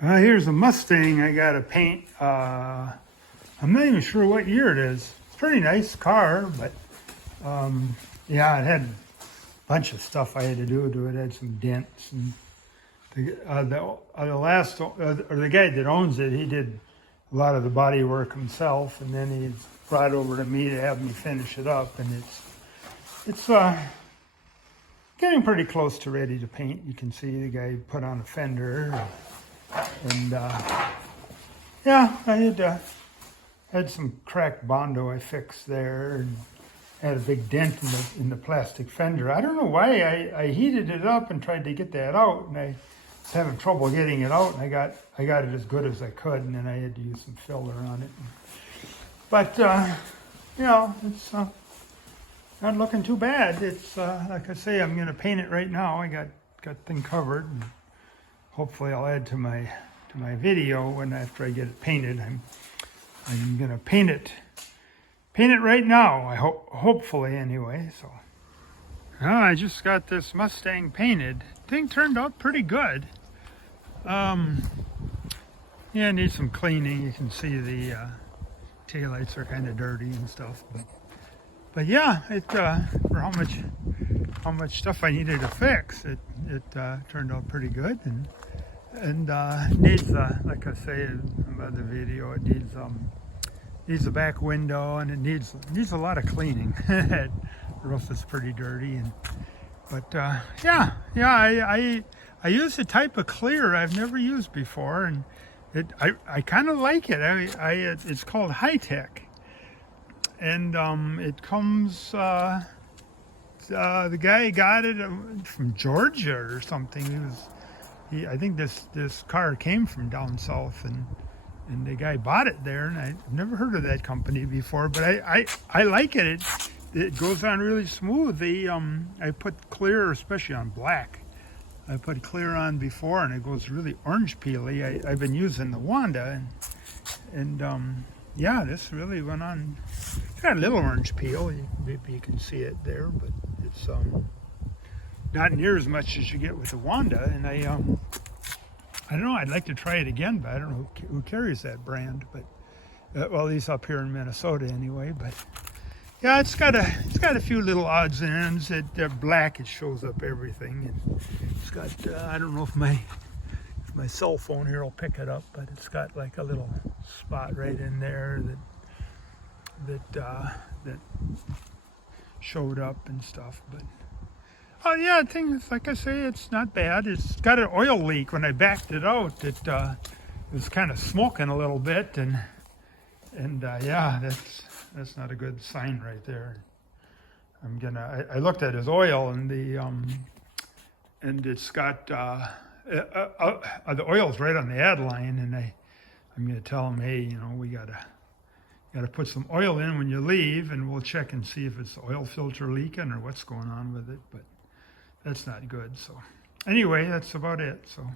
Here's a Mustang I got to paint. I'm not even sure what year it is. It's a pretty nice car, but yeah, it had a bunch of stuff I had to do to it. It had some dents, and the guy that owns it, he did a lot of the body work himself, and then he brought it over to me to have me finish it up, and it's getting pretty close to ready to paint. You can see the guy put on a fender. And yeah, I had some cracked Bondo I fixed there, and had a big dent in the plastic fender. I don't know why I heated it up and tried to get that out, and I was having trouble getting it out, and I got it as good as I could, and then I had to use some filler on it. But you know, it's not looking too bad. It's like I say, I'm going to paint it right now. I got the thing covered. And hopefully I'll add to my video when after I get it painted. I'm gonna paint it right now. Hopefully anyway. So I just got this Mustang painted. Thing turned out pretty good. Yeah, it needs some cleaning. You can see the taillights are kind of dirty and stuff, but yeah, it for how much stuff I needed to fix, it turned out pretty good. And needs, like I say in the video, it needs a back window, and it needs a lot of cleaning. The roof is pretty dirty, but yeah, I use a type of clear I've never used before, and I kind of like it. It's called High Tech, and it comes. The guy got it from Georgia or something. I think this car came from down south, and the guy bought it there, and I've never heard of that company before, but I like it. It goes on really smooth. I put clear, especially on black. I put clear on before, and it goes really orange peely. I've been using the Wanda, and yeah, this really went on. It's got a little orange peel. Maybe you can see it there, but it's not near as much as you get with the Wanda, and I don't know. I'd like to try it again, but I don't know who carries that brand. But well, at least up here in Minnesota, anyway. But yeah, it's got a few little odds and ends. They're black. It shows up everything, and it's got I don't know if my cell phone here will pick it up, but it's got like a little spot right in there that showed up and stuff, but. Oh yeah, things like I say, it's not bad. It's got an oil leak. When I backed it out, it was kind of smoking a little bit, and yeah, that's not a good sign right there. I looked at his oil, and and it's got the oil's right on the add line, and I'm gonna tell him, hey, you know, we gotta put some oil in when you leave, and we'll check and see if it's the oil filter leaking or what's going on with it, but. That's not good. So anyway, that's about it. So.